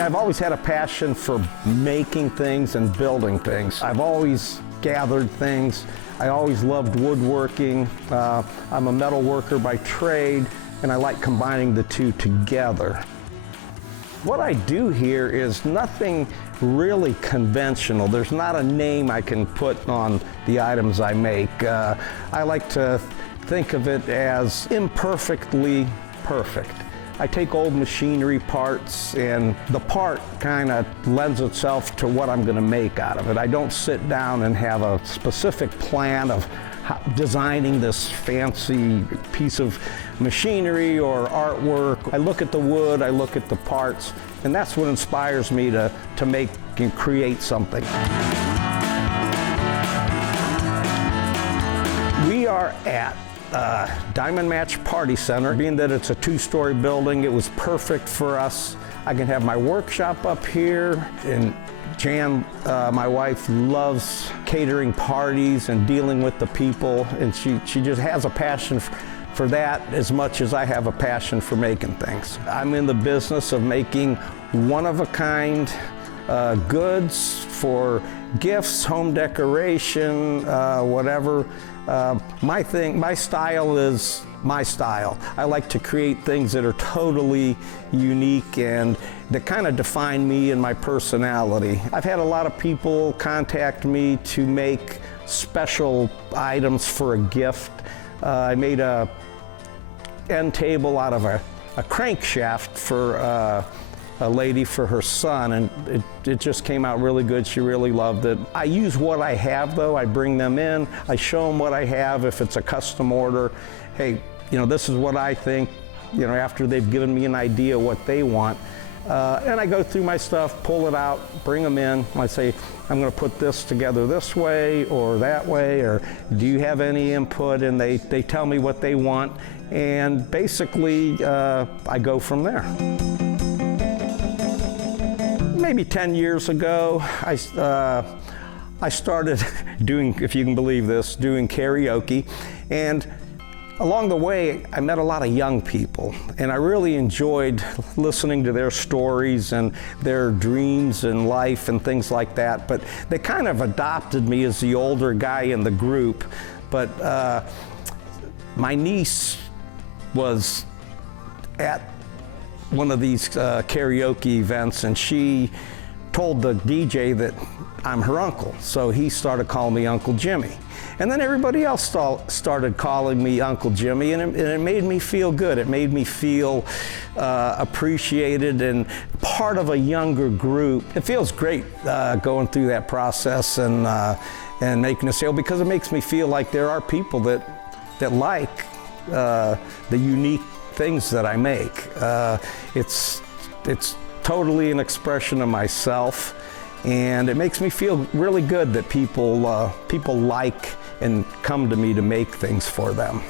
I've always had a passion for making things and building things. I've always gathered things. I always loved woodworking. I'm a metal worker by trade, and I like combining the two together. What I do here is nothing really conventional. There's not a name I can put on the items I make. I like to think of it as imperfectly perfect. I take old machinery parts, and the part kind of lends itself to what I'm going to make out of it. I don't sit down and have a specific plan of designing this fancy piece of machinery or artwork. I look at the wood, I look at the parts, and that's what inspires me to make and create something. We are at Diamond Match Party Center. Being that it's a two-story building, it was perfect for us. I can have my workshop up here, and Jan, my wife, loves catering parties and dealing with the people, and she just has a passion for that as much as I have a passion for making things. I'm in the business of making one-of-a-kind goods for gifts, home decoration, whatever. My style is my style. I like to create things that are totally unique and that kind of define me and my personality. I've had a lot of people contact me to make special items for a gift. I made a end table out of a crankshaft for a lady for her son, and it just came out really good. She really loved it. I use what I have, though. I bring them in, I show them what I have. If it's a custom order, hey, this is what I think, after they've given me an idea what they want. And I go through my stuff, pull it out, bring them in. I say, I'm going to put this together this way or that way, or do you have any input? And they tell me what they want, and basically I go from there. Maybe 10 years ago, I started doing, if you can believe this, doing karaoke. And along the way, I met a lot of young people, and I really enjoyed listening to their stories and their dreams in life and things like that. But they kind of adopted me as the older guy in the group. But my niece was at one of these karaoke events, and she told the DJ that I'm her uncle. So he started calling me Uncle Jimmy. And then everybody else started calling me Uncle Jimmy, and it made me feel good. It made me feel appreciated and part of a younger group. It feels great going through that process and making a sale, because it makes me feel like there are people that like the unique things that I make. It's totally an expression of myself, and it makes me feel really good that people like and come to me to make things for them.